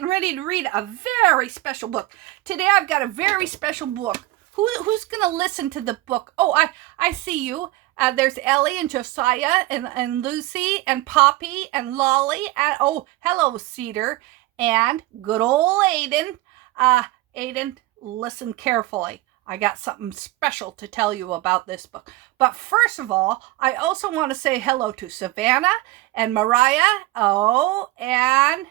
getting ready to read a very special book. Today I've got a very special book. Who's going to listen to the book? Oh, I see you. There's Ellie and Josiah and Lucy and Poppy and Lolly. And, oh, hello, Cedar. And good old Aiden. Aiden, listen carefully. I got something special to tell you about this book. But first of all, I also want to say hello to Savannah and Mariah. Oh, and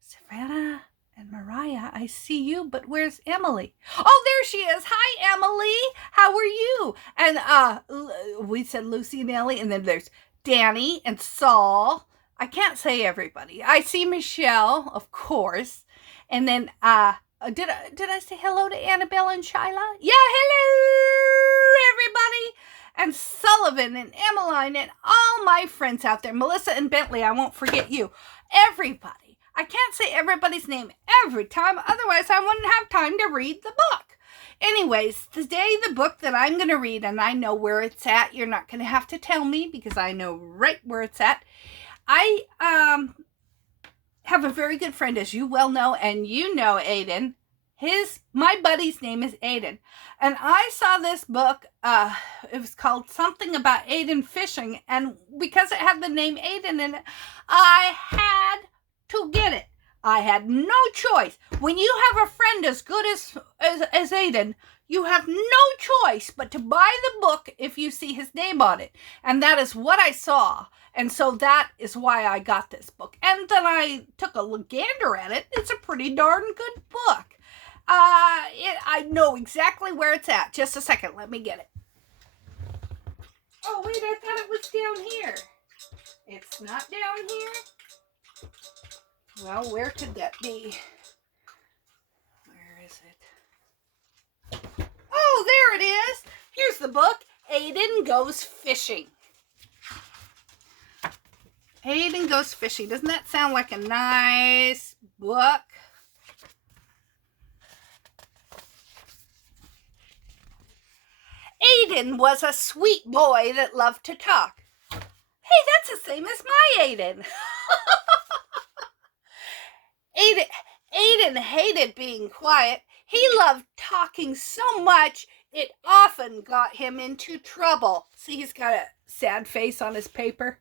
Savannah and Mariah, I see you, but where's Emily? Oh, there she is. Hi, Emily. How are you? And we said Lucy and Ellie, and then there's Danny and Saul. I can't say everybody. I see Michelle, of course. And then did I say hello to Annabelle and Shyla? Yeah, hello, everybody. And Sullivan and Emmeline and all my friends out there. Melissa and Bentley, I won't forget you. Everybody. I can't say everybody's name every time, otherwise I wouldn't have time to read the book. Anyways, today the book that I'm going to read, and I know where it's at. You're not going to have to tell me because I know right where it's at. I have a very good friend, as you well know, and you know Aiden. My buddy's name is Aiden. And I saw this book, it was called Something About Aiden Fishing, and because it had the name Aiden in it, I had to get it. I had no choice. When you have a friend as good as Aiden, you have no choice but to buy the book if you see his name on it. And that is what I saw. And so that is why I got this book. And then I took a gander at it. It's a pretty darn good book. I know exactly where it's at. Just a second. Let me get it. Oh, wait. I thought it was down here. It's not down here. Well, where could that be? Where is it? Oh, there it is. Here's the book. Aiden Goes Fishing. Aiden Goes Fishing. Doesn't that sound like a nice book? Aiden was a sweet boy that loved to talk. Hey, that's the same as my Aiden. Aiden hated being quiet. He loved talking so much, it often got him into trouble. See, he's got a sad face on his paper.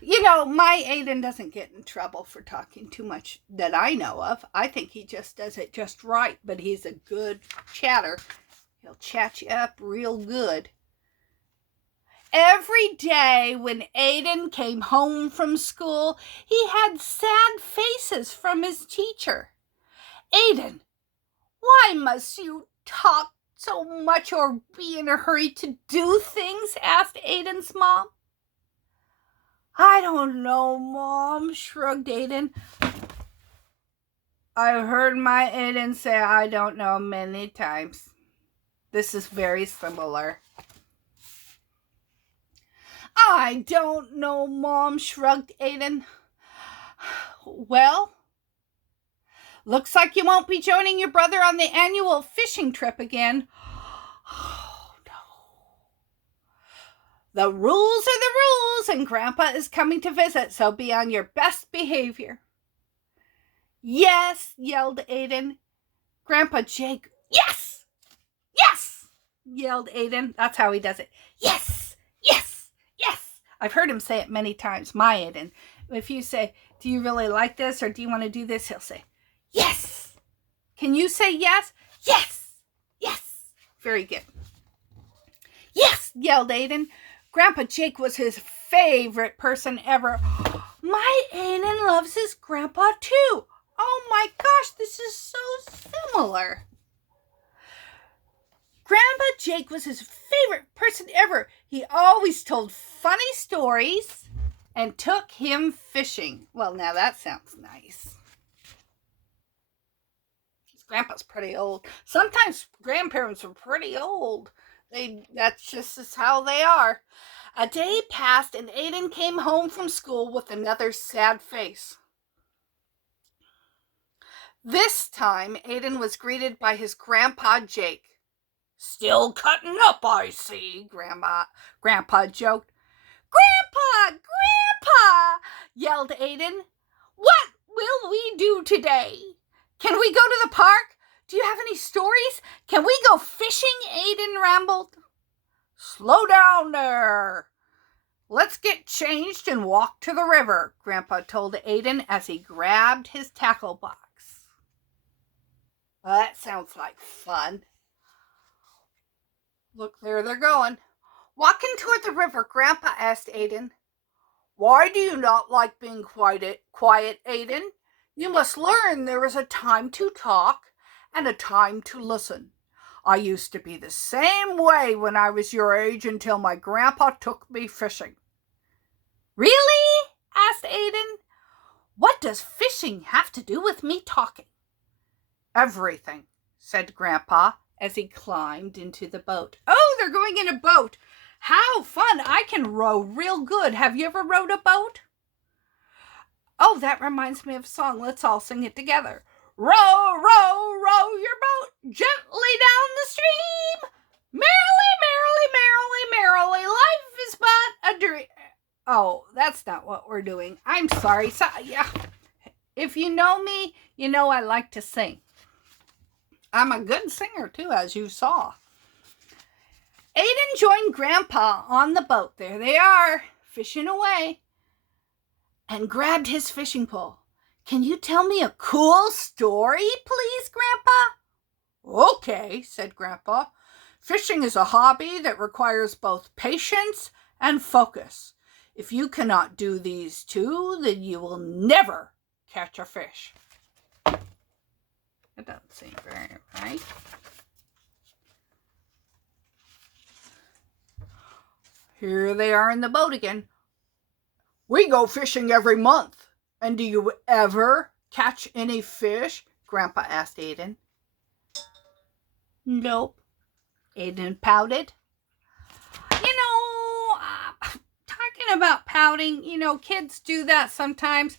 You know, my Aiden doesn't get in trouble for talking too much that I know of. I think he just does it just right, but he's a good chatter. He'll chat you up real good. Every day when Aiden came home from school, he had sad faces from his teacher. Aiden, why must you talk so much or be in a hurry to do things? Asked Aiden's mom. I don't know, Mom, shrugged Aiden. I've heard my Aiden say I don't know many times. This is very similar. I don't know, Mom, shrugged Aiden. Well, looks like you won't be joining your brother on the annual fishing trip again. Oh, no. The rules are the rules, and Grandpa is coming to visit, so be on your best behavior. Yes, yelled Aiden. Grandpa Jake, yes! Yes! Yelled Aiden. That's how he does it. Yes! Yes! Yes! I've heard him say it many times, my Aiden. If you say, do you really like this, or do you want to do this, he'll say, yes! Can you say yes? Yes! Yes! Very good. Yes! Yelled Aiden. Grandpa Jake was his favorite person ever. My Aiden loves his grandpa too. Oh my gosh, this is so similar. Grandpa Jake was his favorite person ever. He always told funny stories and took him fishing. Well, now that sounds nice. His grandpa's pretty old. Sometimes grandparents are pretty old. That's just how they are. A day passed and Aiden came home from school with another sad face. This time, Aiden was greeted by his grandpa Jake. Still cutting up, I see, Grandpa joked. Grandpa! Grandpa! Yelled Aiden. will we do today? Can we go to the park? Do you have any stories? Can we go fishing? Aiden rambled. Slow down there. Let's get changed and walk to the river, Grandpa told Aiden as he grabbed his tackle box. Well, that sounds like fun. Look, there they're going. Walking toward the river, Grandpa asked Aiden, Why do you not like being quiet, Aiden? You must learn there is a time to talk and a time to listen. I used to be the same way when I was your age until my grandpa took me fishing. Really? Asked Aiden. What does fishing have to do with me talking? Everything, said Grandpa as he climbed into the boat. Oh, they're going in a boat. How fun. I can row real good. Have you ever rowed a boat? Oh, that reminds me of a song. Let's all sing it together. Row, row, row your boat gently down the stream. Merrily, merrily, merrily, merrily, life is but a dream. Oh, that's not what we're doing. I'm sorry. So, yeah. If you know me, you know I like to sing. I'm a good singer too, as you saw. Aiden joined Grandpa on the boat. There they are, fishing away, and grabbed his fishing pole. Can you tell me a cool story, please, Grandpa? Okay, said Grandpa. Fishing is a hobby that requires both patience and focus. If you cannot do these two, then you will never catch a fish. That doesn't seem very right. Here they are in the boat again. We go fishing every month. And do you ever catch any fish? Grandpa asked Aiden. Nope, Aiden pouted. Talking about pouting, kids do that sometimes.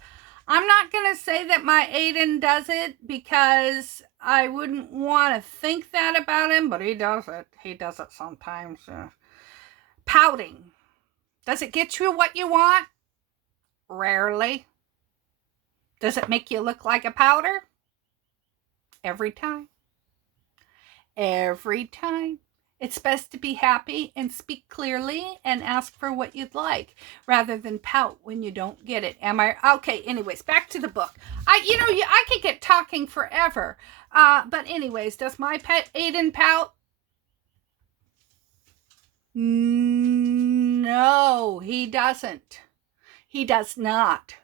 I'm not going to say that my Aiden does it because I wouldn't want to think that about him, but he does it. He does it sometimes. Pouting. Does it get you what you want? Rarely. Does it make you look like a pouter? Every time. Every time. It's best to be happy and speak clearly and ask for what you'd like rather than pout when you don't get it. Am I? Okay, anyways, back to the book. I could get talking forever. But anyways, does my pet Aiden pout? No, he doesn't. He does not.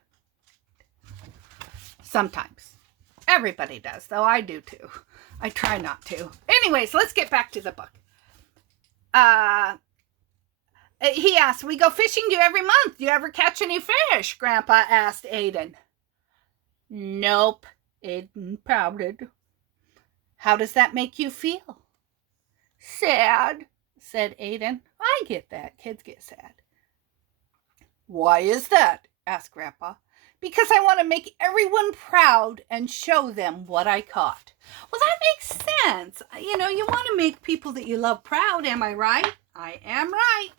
Sometimes. Everybody does, though. I do too. I try not to. Anyways, let's get back to the book. He asked, we go fishing every month. Do you ever catch any fish? Grandpa asked Aiden. Nope, Aiden pouted. How does that make you feel? Sad, said Aiden. I get that. Kids get sad. Why is that? Asked Grandpa. Because I want to make everyone proud and show them what I caught. Well, that makes sense. You want to make people that you love proud. Am I right? I am right.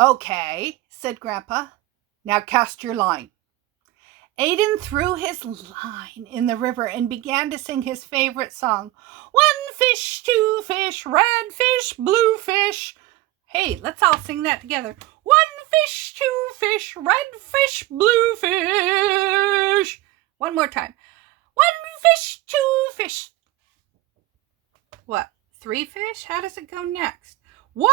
Okay, said Grandpa. Now cast your line. Aiden threw his line in the river and began to sing his favorite song. 1 fish, 2 fish, red fish, blue fish. Hey, let's all sing that together. 1 fish, 2 fish, red fish, blue fish. One more time. 1 fish, 2 fish. What? 3 fish? How does it go next? 1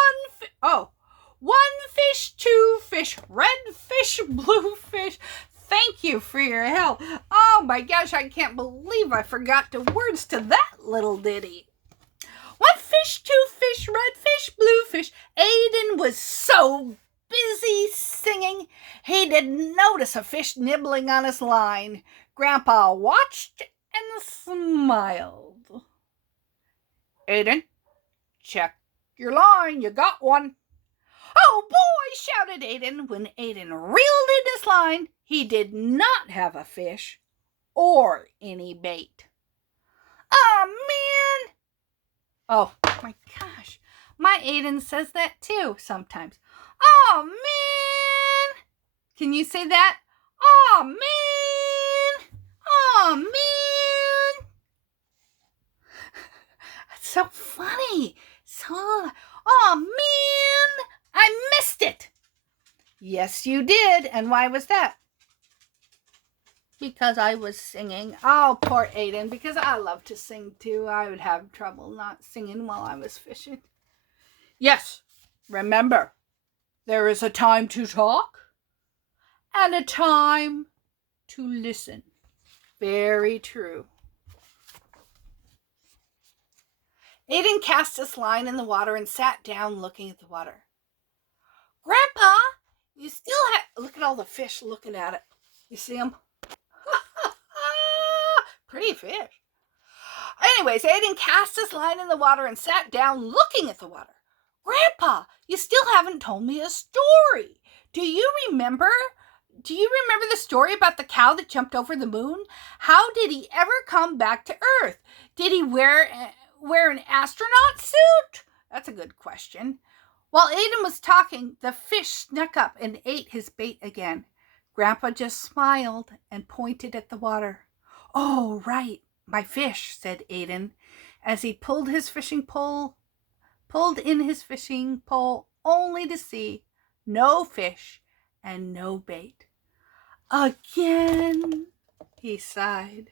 fish, 2 fish, red fish, blue fish. Thank you for your help. Oh my gosh, I can't believe I forgot the words to that little ditty. 1 fish, 2 fish, red fish, blue fish. Aiden was so busy singing, he didn't notice a fish nibbling on his line. Grandpa watched and smiled. Aiden, check your line. You got one. Oh boy, shouted Aiden. When Aiden reeled in his line, he did not have a fish or any bait. Oh, man. Oh, my gosh. My Aiden says that too sometimes. Oh, man. Can you say that? Oh, man. Oh, man. That's so funny. Oh, man. I missed it. Yes, you did. And why was that? Because I was singing. Oh, poor Aiden, because I love to sing too. I would have trouble not singing while I was fishing. Yes, remember, there is a time to talk and a time to listen. Very true. Aiden cast his line in the water and sat down looking at the water. Grandpa, you still have... Look at all the fish looking at it. You see them? Pretty fish. Anyways, Aiden cast his line in the water and sat down looking at the water. Grandpa, you still haven't told me a story. Do you remember the story about the cow that jumped over the moon? How did he ever come back to Earth? Did he wear an astronaut suit? That's a good question. While Aiden was talking, the fish snuck up and ate his bait again. Grandpa just smiled and pointed at the water. Oh, right, my fish, said Aiden, as he pulled in his fishing pole only to see no fish and no bait. Again, he sighed.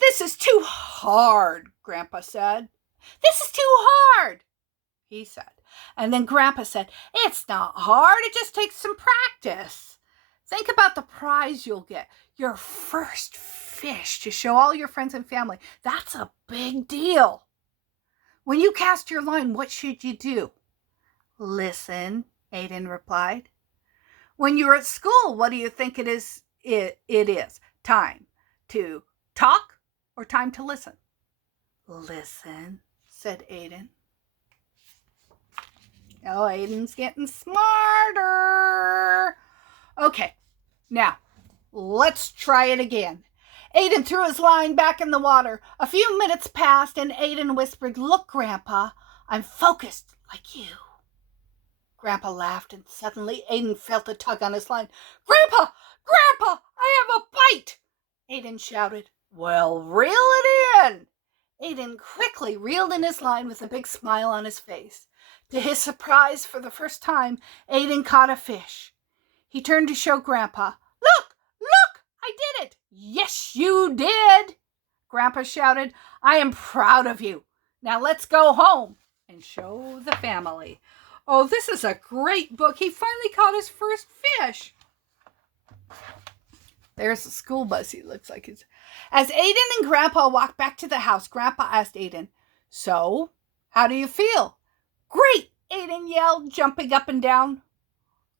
This is too hard, Grandpa said. This is too hard, he said. And then Grandpa said, it's not hard, it just takes some practice. Think about the prize you'll get. Your first fish to show all your friends and family. That's a big deal. When you cast your line, what should you do? Listen, Aiden replied. When you're at school, what do you think it is? It is time to talk or time to listen? Listen, said Aiden. Oh, Aiden's getting smarter. Okay, now let's try it again. Aiden threw his line back in the water. A few minutes passed and Aiden whispered, Look, Grandpa, I'm focused like you. Grandpa laughed and suddenly Aiden felt a tug on his line. Grandpa! Grandpa! I have a bite! Aiden shouted. Well, reel it in! Aiden quickly reeled in his line with a big smile on his face. To his surprise, for the first time, Aiden caught a fish. He turned to show Grandpa. Look! Look! I did it! Yes, you did! Grandpa shouted. I am proud of you. Now let's go home and show the family. Oh, this is a great book. He finally caught his first fish. There's the school bus. He looks like he's... As Aiden and Grandpa walked back to the house, Grandpa asked Aiden, So, how do you feel? Great, Aiden yelled, jumping up and down.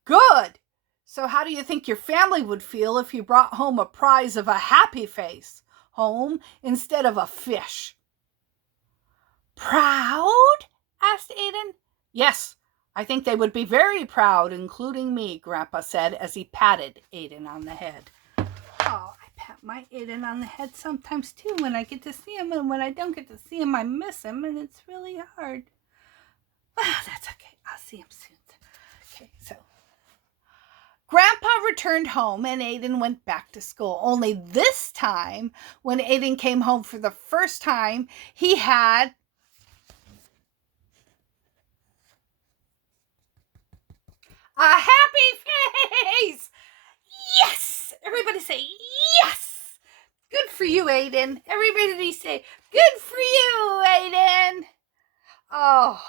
Good. So how do you think your family would feel if you brought home a prize of a happy face home instead of a fish? Proud? Asked Aiden. Yes, I think they would be very proud, including me, Grandpa said as he patted Aiden on the head. Oh, I pat my Aiden on the head sometimes too when I get to see him, and when I don't get to see him, I miss him, and it's really hard. Well, that's okay. I'll see him soon. Okay, so Grandpa returned home and Aiden went back to school. Only this time, when Aiden came home for the first time, he had a happy face. Yes! Everybody say yes! Good for you, Aiden. Everybody say, good for you, Aiden. Oh.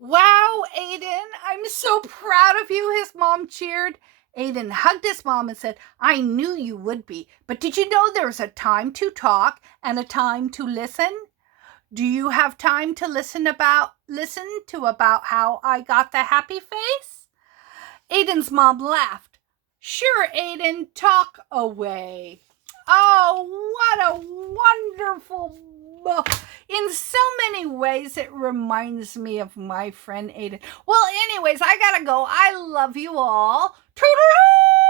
Wow, Aiden, I'm so proud of you, his mom cheered. Aiden hugged his mom and said, I knew you would be, but did you know there's a time to talk and a time to listen? Do you have time to listen to about how I got the happy face? Aiden's mom laughed. Sure, Aiden, talk away. Oh, what a wonderful book. In so many ways, it reminds me of my friend Aiden. Well, anyways, I gotta go. I love you all. Toodaloo!